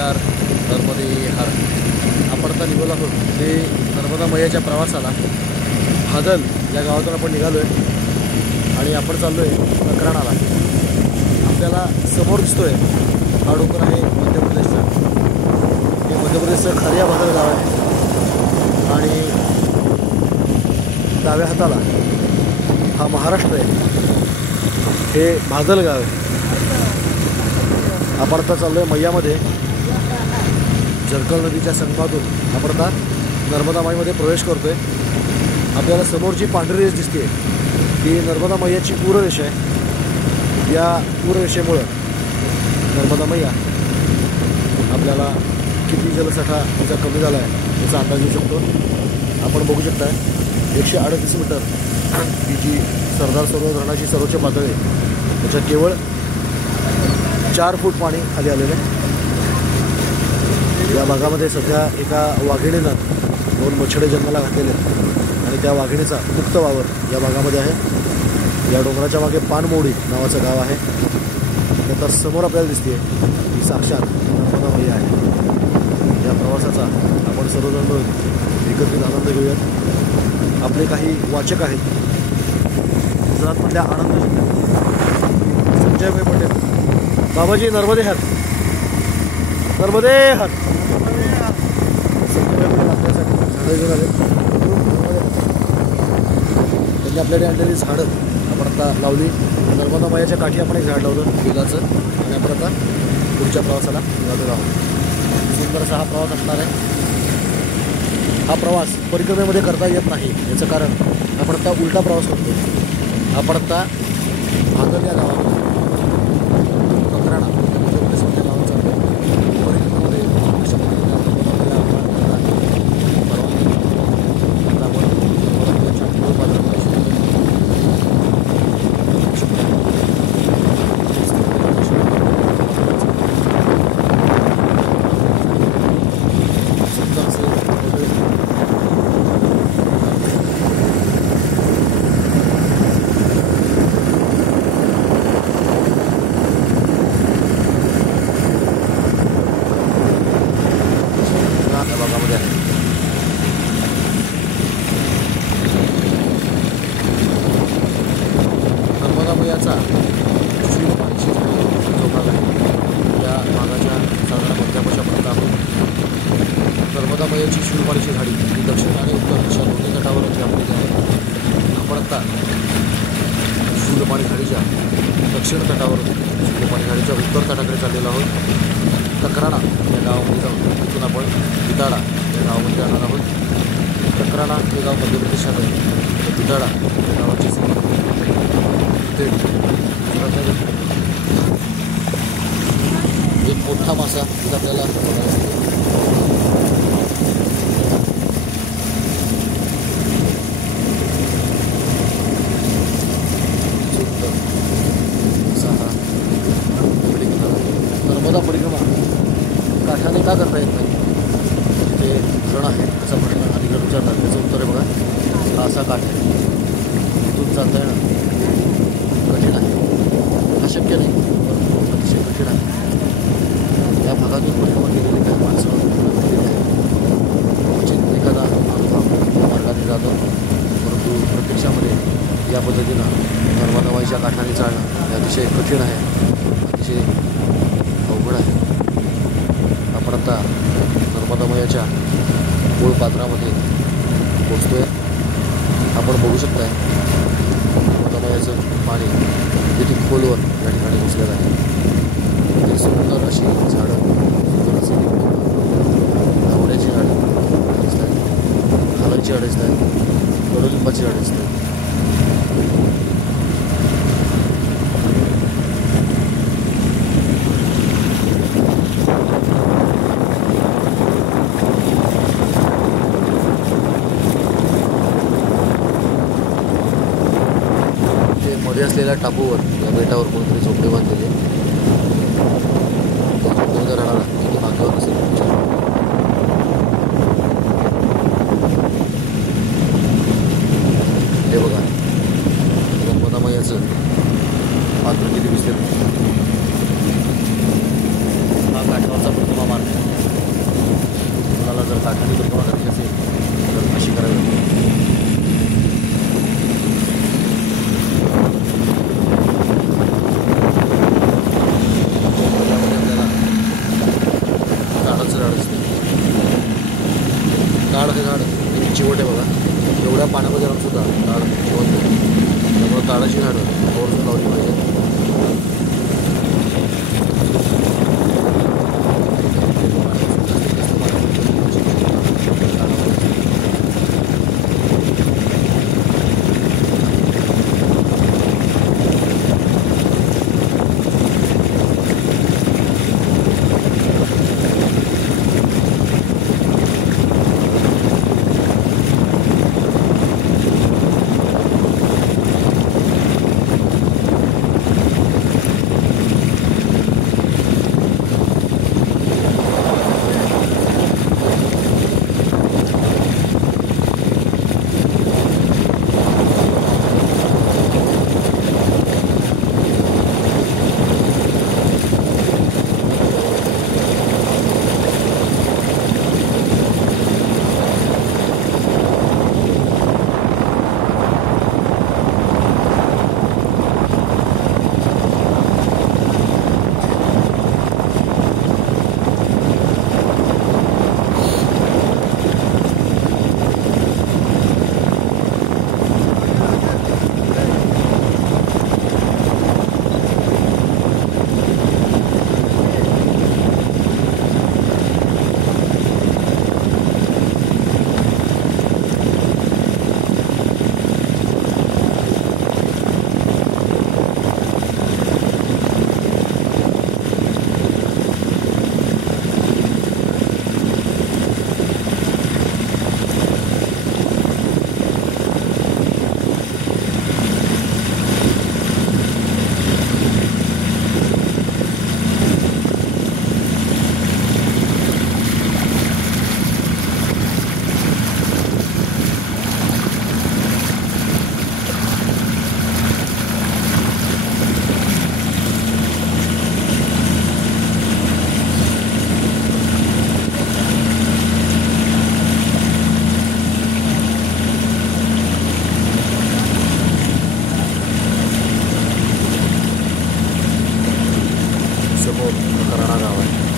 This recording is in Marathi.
नमस्कार. नर्मदे हर. आपण आता निघालो आहोत ते नर्मदा मैयाच्या प्रवासाला. भादल या गावातून आपण निघालो आहे आणि आपण चाललो आहे नकराणाला. आपल्याला समोर दिसतो आहे हा डोंगर आहे मध्य प्रदेशचा. हे मध्य प्रदेशचं खरिया भादल गाव आहे आणि डाव्या हाताला हा महाराष्ट्र आहे. हे भादल गाव आहे. आपण आता चाललो आहे मैयामध्ये. जरकल नदीच्या संगमातून आपण आता नर्मदा माईमध्ये प्रवेश करतो आहे. आपल्याला समोरची पांढरी रेष दिसते ती नर्मदा मैयाची पूररेषा आहे. या पूररेषेमुळं नर्मदा मैया आपल्याला किती जलसाठा तिचा कमी झाला आहे याचा अंदाज येऊ शकतो. आपण बघू शकता 138 मीटर ही जी सरदार सरोवर धरणाची सर्वोच्च पातळी आहे त्याच्या केवळ 4 फूट पाणी खाली आलेलं आहे. या भागामध्ये सध्या एका वाघिणीनं 2 मच्छडे जन्माला घातलेले आहेत आणि त्या वाघिणीचा मुक्त वावर या भागामध्ये आहे. या डोंगराच्या मागे पानमोडी नावाचं गाव आहे. त्यात समोर आपल्याला दिसते ही साक्षात नर्मदा मैया आहे. या प्रवासाचा आपण सर्वजण मिळून एकत्रित आनंद घेऊयात. आपले काही वाचक आहेत गुजरातमधल्या आनंद जिल्ह्यात संजय भाई पटेल. बाबाजी नर्मदे हर. नर्मदे हर. संजय भाई पटेल आपल्यासाठी झाडं घेऊन आले. त्यांनी आपल्याकडे आणलेली झाडं आपण आता लावली. नर्मदा मैयाच्या काठी आपण एक झाड लावलं बेलाचं आणि आपण आता पुढच्या प्रवासाला निघालेलो आहोत. सुंदर असा हा प्रवास असणार आहे. हा प्रवास परिक्रमेमध्ये करता येत नाही याचं कारण आपण आता उलटा प्रवास करतो. आपण आता भादल या गावामध्ये नकराणा मध्य प्रदेशमध्ये गावात चालतो. परिक्रमेमध्ये अशा पद्धतीने नर्मदा मैयाचा शिवपाणीची जो भाग आहे त्या भागाच्या साधारण मध्यापाशापर्यंत आहोत. नर्मदा मैयाची शिवपाणीची झाडी ही दक्षिण आणि उत्तर अशा दोन्ही तटावर व्यापलेली आहे. आपण आता शिवपाणी झाडीच्या दक्षिण तटावर शिवपाणी झाडीच्या उत्तर तटाकडे चाललेलो आहोत. नकराणा या गावामध्ये जाऊन तिथून आपण बिताडा या गावामध्ये जाणार आहोत. नकराणा हे गाव मध्य प्रदेशात आहे. बिताडा या गावाची एक मोठा मासा तिथं आपल्याला नर्मदा परिक्रमा काठाने का करता येत नाही तिथे रण आहे असा प्रश्न अलीकडे विचारतात. त्याचं उत्तर आहे बघा हा असा काठ आहे. इथून चालता येणं कठीण आहे. अशक्य नाही पण अतिशय कठीण आहे. या भागातून परिक्रमा केलेली काही माणसं केलेली आहे. क्वचित एखादा अनुभव या मार्गाने जातो परंतु प्रत्यक्षामध्ये या पद्धतीनं नर्मदा माईच्या काठाने चालणं हे अतिशय कठीण आहे. अतिशय अवघड आहे. आपण आता नर्मदा मैयाच्या मूळ पात्रामध्ये पोचतो आहे. आपण बघू शकताय नर्मदा मैयाचं पाणी किती खोलवर या ठिकाणी घुसलेलं आहे. ते सुंदर अशी झाडं, सुंदर असे धावण्याची झाडं दिसत आहेत. खालाची झाडं दिसत आहेत. कडुलिंबाची झाडं दिसत आहेत. मध्ये असलेल्या टापूवर या बेटावर कोणतरी झोपडे बांधलेले. राहणार किती भाग्यवान असेल. हे बघा नर्मदा मैयाचं पात्र किती दिसते. हा काठावरचा प्रतिमा मार्ग करणा गाव आहे.